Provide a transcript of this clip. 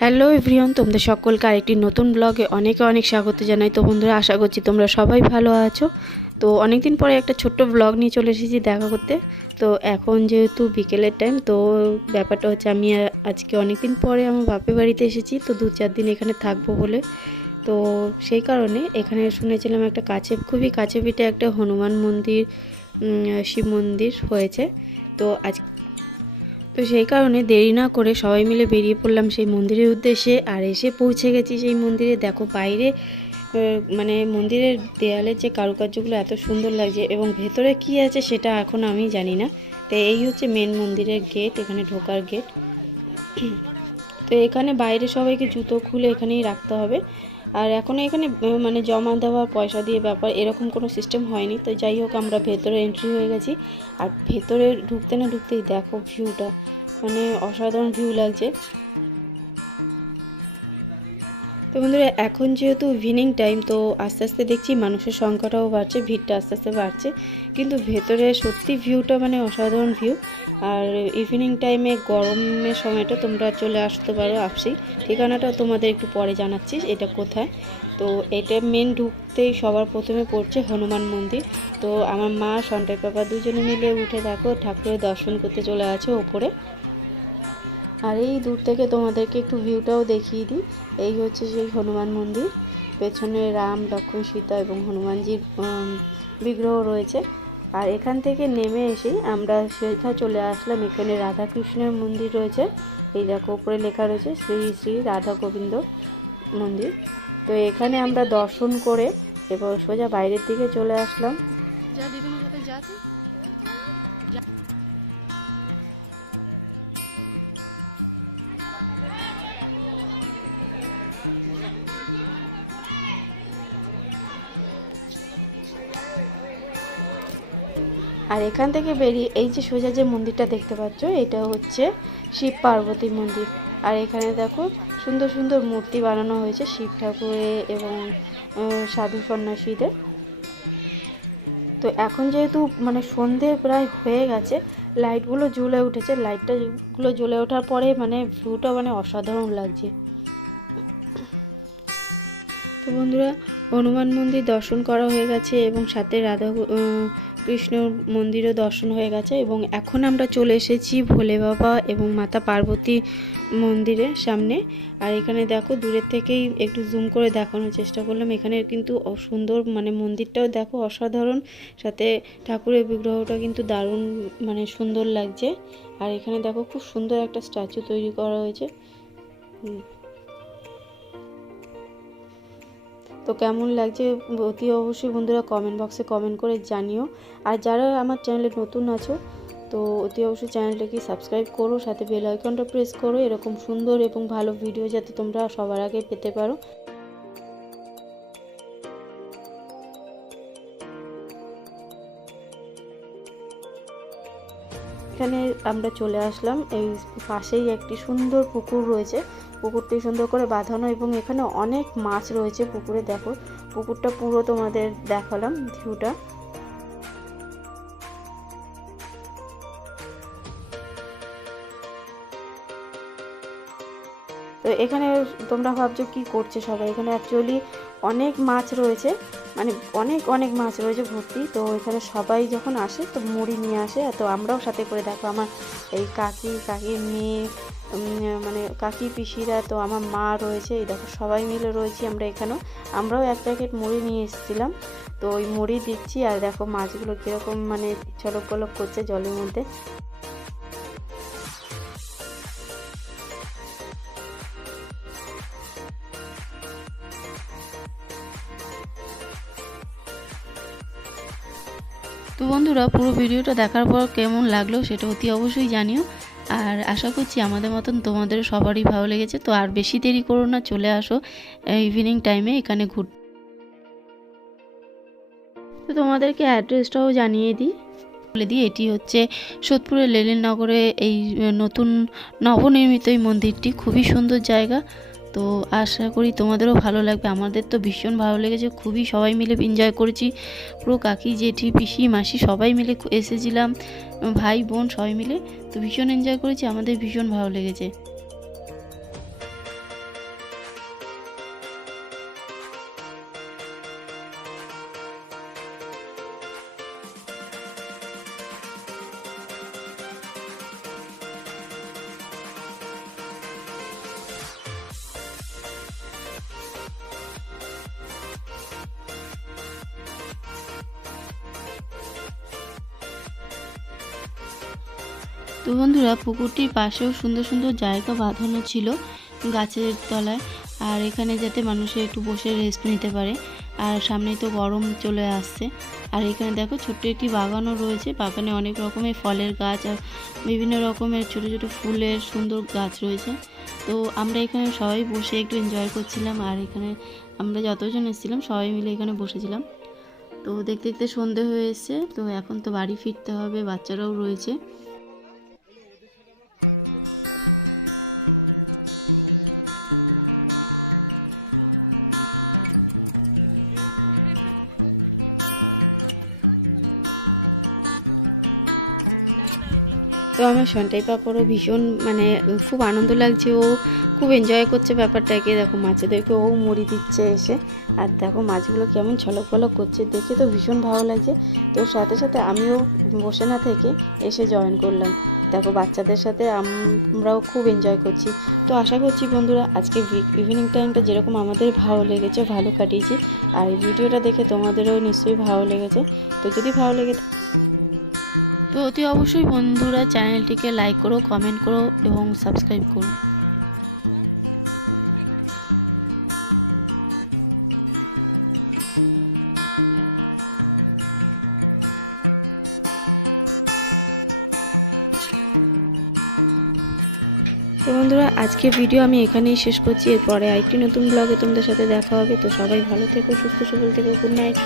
Hello everyone, তোমাদের সকলকে আরেকটি নতুন ব্লগে অনেক স্বাগত জানাই। তো বন্ধুরা, আশা করছি তোমরা সবাই ভালো আছো। তো অনেক দিন পরে একটা ছোট্ট ব্লগ নিয়ে চলে এসেছি দেখা করতে। তো এখন যেহেতু বিকেলের টাইম, তো ব্যাপারটা হচ্ছে আমি আজকে অনেক দিন পরে আমার বাপের বাড়িতে এসেছি, তো 2-4 দিন এখানে থাকবো বলে। তো সেই কারণে এখানে শুনেছিলাম একটা খুবই কাছে পিঠে একটা হনুমান মন্দির, শিব মন্দির হয়েছে। তো সেই কারণে দেরি না করে সবাই মিলে বেরিয়ে পড়লাম সেই মন্দিরের উদ্দেশ্যে। আর এসে পৌঁছে গেছি সেই মন্দিরে। দেখো বাইরে মানে মন্দিরের দেয়ালের যে কারুকার্যগুলো এত সুন্দর লাগছে, এবং ভেতরে কি আছে সেটা এখন আমি জানি না। তো এই হচ্ছে মেন মন্দিরের গেট, এখানে ঢোকার গেট। তো এখানে বাইরে সবাইকে জুতো খুলে এখানেই রাখতে হবে। আর এখনও এখানে মানে জমা দেওয়া পয়সা দিয়ে ব্যাপার এরকম কোনো সিস্টেম হয়নি। তো যাই হোক, আমরা ভেতরে এন্ট্রি হয়ে গেছি। আর ভেতরে ঢুকতে না ঢুকতেই দেখো ভিউটা, মানে অসাধারণ ভিউ লাগছে। তো বন্ধুরা, এখন যেহেতু ইভিনিং টাইম, তো আস্তে আস্তে দেখছি মানুষের সংখ্যাটাও বাড়ছে, ভিড়টা আস্তে আস্তে বাড়ছে। কিন্তু ভেতরে সত্যি ভিউটা মানে অসাধারণ ভিউ। আর ইভিনিং টাইমে গরমের সময়টা তোমরা চলে আসতে পারো আপসি। ঠিকানাটা তোমাদের একটু পরে জানাচ্ছি এটা কোথায়। তো এটা মেন ঢুকতেই সবার প্রথমে পড়ছে হনুমান মন্দির। তো আমার মা সন্টাই বাবা দুজনে মিলে উঠে দেখো ঠাকুরের দর্শন করতে চলে আছে ওপরে। আর এই দূর থেকে তোমাদেরকে একটু ভিউটাও দেখিয়ে দিই। এই হচ্ছে সেই হনুমান মন্দির, পেছনে রাম লক্ষ্মণ সীতা এবং হনুমানজির বিগ্রহ রয়েছে। আর এখান থেকে নেমে এসে আমরা সিধা চলে আসলাম, এখানে রাধাকৃষ্ণের মন্দির রয়েছে। এই দেখো উপরে লেখা রয়েছে শ্রী শ্রী রাধা গোবিন্দ মন্দির। তো এখানে আমরা দর্শন করে এবার সোজা বাইরের দিকে চলে আসলাম। যা দিদির সাথে যাতে আর এখান থেকে বেরিয়ে এই যে সোজা যে মন্দিরটা দেখতে পাচ্ছ, এটা হচ্ছে শিব পার্বতী মন্দির। আর এখানে দেখো সুন্দর সুন্দর মূর্তি বানানো হয়েছে শিব ঠাকুরের এবং সাধু সন্ন্যাসীদের। তো এখন যেহেতু মানে সন্ধে প্রায় হয়ে গেছে, লাইটগুলো জ্বলে উঠেছে। লাইটগুলো জ্বলে ওঠার পরে মানে ভিউটা মানে অসাধারণ লাগছে। তো বন্ধুরা, হনুমান মন্দির দর্শন করা হয়ে গেছে এবং সাথে রাধা কৃষ্ণ মন্দিরও দর্শন হয়ে গেছে। এবং এখন আমরা চলে এসেছি ভোলে বাবা এবং মাতা পার্বতী মন্দিরের সামনে। আর এখানে দেখো দূরের থেকেই একটু জুম করে দেখানোর চেষ্টা করলাম। এখানে কিন্তু সুন্দর মানে মন্দিরটাও দেখো অসাধারণ, সাথে ঠাকুরের বিগ্রহটা কিন্তু দারুণ মানে সুন্দর লাগছে। আর এখানে দেখো খুব সুন্দর একটা স্ট্যাচু তৈরি করা হয়েছে। তো কেমন লাগছে অতি অবশ্যই বন্ধুরা কমেন্ট বক্সে কমেন্ট করে জানিও। আর যারা আমার চ্যানেলে নতুন আছো, তো অতি অবশ্যই চ্যানেলটাকে সাবস্ক্রাইব করো, সাথে বেল আইকনটা প্রেস করো, এরকম সুন্দর এবং ভালো ভিডিও যাতে তোমরা সবার আগে পেতে পারো। এখানে আমরা চলে আসলাম, এই পাশেই একটি সুন্দর পুকুর রয়েছে। পুকুরটি সুন্দর করে বাঁধানো এবং এখানে অনেক মাছ রয়েছে পুকুরে। দেখো পুকুরটা পুরো তোমাদের দেখালাম ভিউটা। তো এখানে তোমরা ভাবছো কি করছে সবাই, এখানে অ্যাকচুয়ালি অনেক মাছ রয়েছে, মানে অনেক মাছ রয়েছে ভর্তি। তো এখানে সবাই যখন আসে তো মুড়ি নিয়ে আসে, তো আমরাও সাথে করে দেখো আমার এই কাকির মেয়ে, মানে কাকি পিসিরা, তো আমার মা রয়েছে, এই দেখো সবাই মিলে রয়েছি আমরা এখানেও। আমরাও এক প্যাকেট মুড়ি নিয়ে এসেছিলাম, তো ওই মুড়ি দিচ্ছি। আর দেখো মাছগুলো কীরকম মানে ছলক পলক করছে জলের মধ্যে। তো বন্ধুরা, পুরো ভিডিওটা দেখার পর কেমন লাগলো সেটা অতি অবশ্যই জানিও। আর আশা করছি আমাদের মতন তোমাদের সবারই ভালো লেগেছে। তো আর বেশি দেরি করো না, চলে আসো ইভিনিং টাইমে এখানে তো তোমাদেরকে অ্যাড্রেসটাও জানিয়ে দিই। বলে দিই, এটি হচ্ছে সোদপুরের লেলিননগরে এই নতুন নবনির্মিত এই মন্দিরটি। খুবই সুন্দর জায়গা। তো আশা করি তোমাদেরও ভালো লাগবে। আমাদের তো ভীষণ ভালো লেগেছে, খুবই সবাই মিলে এনজয় করেছি। পুরো কাকি জেঠি পিসি মাসি সবাই মিলে এসেছিলাম, ভাই বোন সবাই মিলে। তো ভীষণ এনজয় করেছি, আমাদের ভীষণ ভালো লেগেছে। তো বন্ধুরা, পুকুরটির পাশেও সুন্দর সুন্দর জায়গা বাঁধানো ছিল গাছের তলায়, আর এখানে যাতে মানুষে একটু বসে রেস্ট নিতে পারে। আর সামনেই তো গরম চলে আসছে। আর এখানে দেখো ছোট্ট একটি বাগানও রয়েছে। বাগানে অনেক রকমের ফলের গাছ আর বিভিন্ন রকমের ছোট ছোট ফুলের সুন্দর গাছ রয়েছে। তো আমরা এখানে সবাই বসে একটু এনজয় করছিলাম। আর এখানে আমরা যতজন এসেছিলাম সবাই মিলে এখানে বসেছিলাম। তো দেখতে দেখতে সন্ধে হয়ে এসছে। তো এখন তো বাড়ি ফিরতে হবে, বাচ্চারাও রয়েছে। তো আমার সন্টাই পাপড়ও ভীষণ মানে খুব আনন্দ লাগছে, ও খুব এনজয় করছে ব্যাপারটাকে। দেখো মাছেদেরকে ও মুড়ি দিচ্ছে এসে, আর দেখো মাছগুলো কেমন ছলক ফলক করছে, দেখে তো ভীষণ ভালো লাগছে। তো সাথে সাথে আমিও বসে না থেকে এসে জয়েন করলাম। দেখো বাচ্চাদের সাথে আমরাও খুব এনজয় করছি। তো আশা করছি বন্ধুরা আজকে ইভিনিং টাইমটা যেরকম আমাদের ভালো লেগেছে, ভালো কাটিয়েছি, আর এই ভিডিওটা দেখে তোমাদেরও নিশ্চয়ই ভালো লেগেছে। তো যদি ভালো লেগে তো অতি অবশ্যই বন্ধুরা চ্যানেলটিকে লাইক করো, কমেন্ট করো এবং সাবস্ক্রাইব করো। তো বন্ধুরা আজকের ভিডিও আমি এখানেই শেষ করছি। এরপরে আরেকটি নতুন ব্লগে তোমাদের সাথে দেখা হবে। তো সবাই ভালো থেকো, সুস্থ সবল থেকো। Good night.